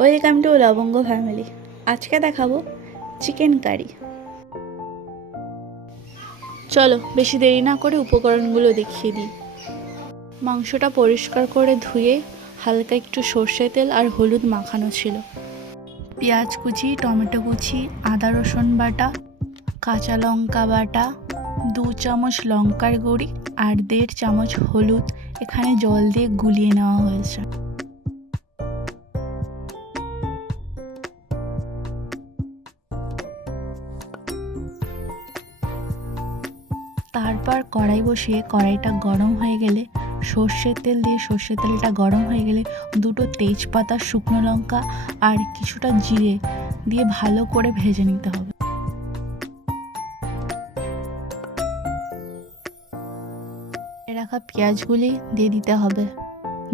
Welcome to লবঙ্গ family. আজকে দেখাবো চিকেন কারি। চলো বেশি দেরি না করে উপকরণগুলো দেখিয়ে দিই। মাংসটা পরিষ্কার করে ধুয়ে হালকা একটু সর্ষে তেল আর হলুদ মাখানো ছিল। পেঁয়াজ কুচি, টমেটো কুচি, আদা রসুন বাটা, কাঁচা লঙ্কা বাটা, 2 চামচ লঙ্কার গুঁড়ি আর 1.5 চামচ হলুদ এখানে জল দিয়ে গুলিয়ে নেওয়া হয়েছে। তারপর কড়াই বসিয়ে কড়াইটা গরম হয়ে গেলে সর্ষের তেল দিয়ে সর্ষের তেলটা গরম হয়ে গেলে 2টো তেজপাতা, শুকনো লঙ্কা আর কিছুটা জিরে দিয়ে ভালো করে ভেজে নিতে হবে। রাখা পেঁয়াজগুলি দিয়ে দিতে হবে।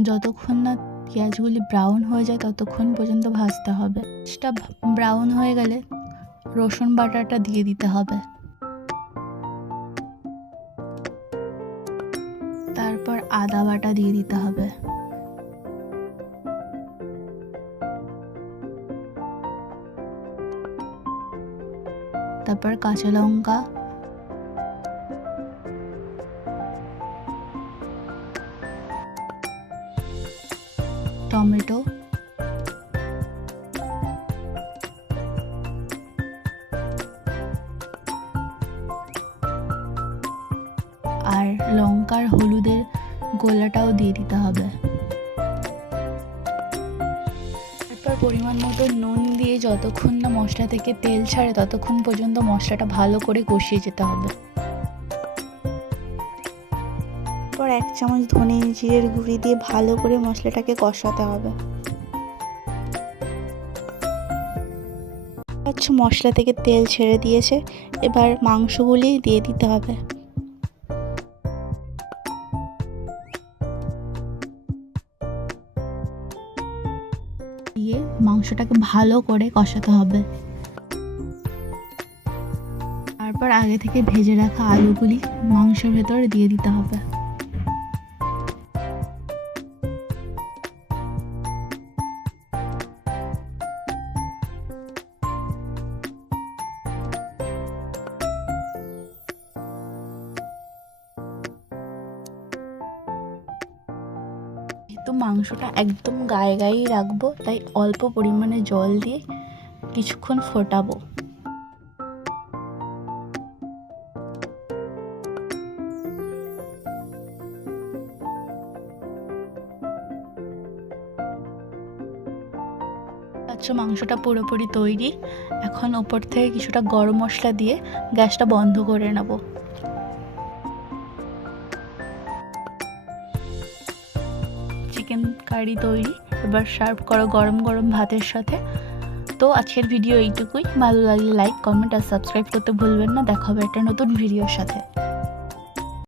যতক্ষণ না পেঁয়াজগুলি ব্রাউন হয়ে যায় ততক্ষণ পর্যন্ত ভাজতে হবে। সেটা ব্রাউন হয়ে গেলে রসুন বাটাটা দিয়ে দিতে হবে। তারপর আদা বাটা দিয়ে দিতে হবে। তারপর কাঁচা লঙ্কা, টমেটো, আর লঙ্কার হলুদের গোলাটাও দিয়ে দিতে হবে। তারপর পরিমাণ মতো নুন দিয়ে যতক্ষণ না মশলা থেকে তেল ছাড়ে ততক্ষণ পর্যন্ত মশলাটা ভালো করে কষিয়ে যেতে হবে। তারপর 1 চামচ ধনে জিরের গুঁড়ি দিয়ে ভালো করে মশলাটাকে কষাতে হবে। মশলা থেকে তেল ছেড়ে দিয়েছে, এবার মাংসগুলি দিয়ে দিতে হবে। দিয়ে মাংসটাকে ভালো করে কষাতে হবে। তারপর আগে থেকে ভেজে রাখা আলুগুলি মাংসের ভেতরে দিয়ে দিতে হবে। যেহেতু মাংসটা একদম গায়ে গায়েই রাখবো তাই অল্প পরিমাণে জল দিয়ে কিছুক্ষণ ফোটাবো। আচ্ছা, মাংসটা পুরোপুরি তৈরি। এখন ওপর থেকে কিছুটা গরম মশলা দিয়ে গ্যাসটা বন্ধ করে নেব। চিকেন কারি তৈরি। এবার সার্ভ করো গরম গরম ভাতের সাথে। তো আজকের ভিডিও এইটুকুই। ভালো লাগলে লাইক, কমেন্ট আর সাবস্ক্রাইব করতে ভুলবেন না। দেখা হবে একটা নতুন ভিডিওর সাথে।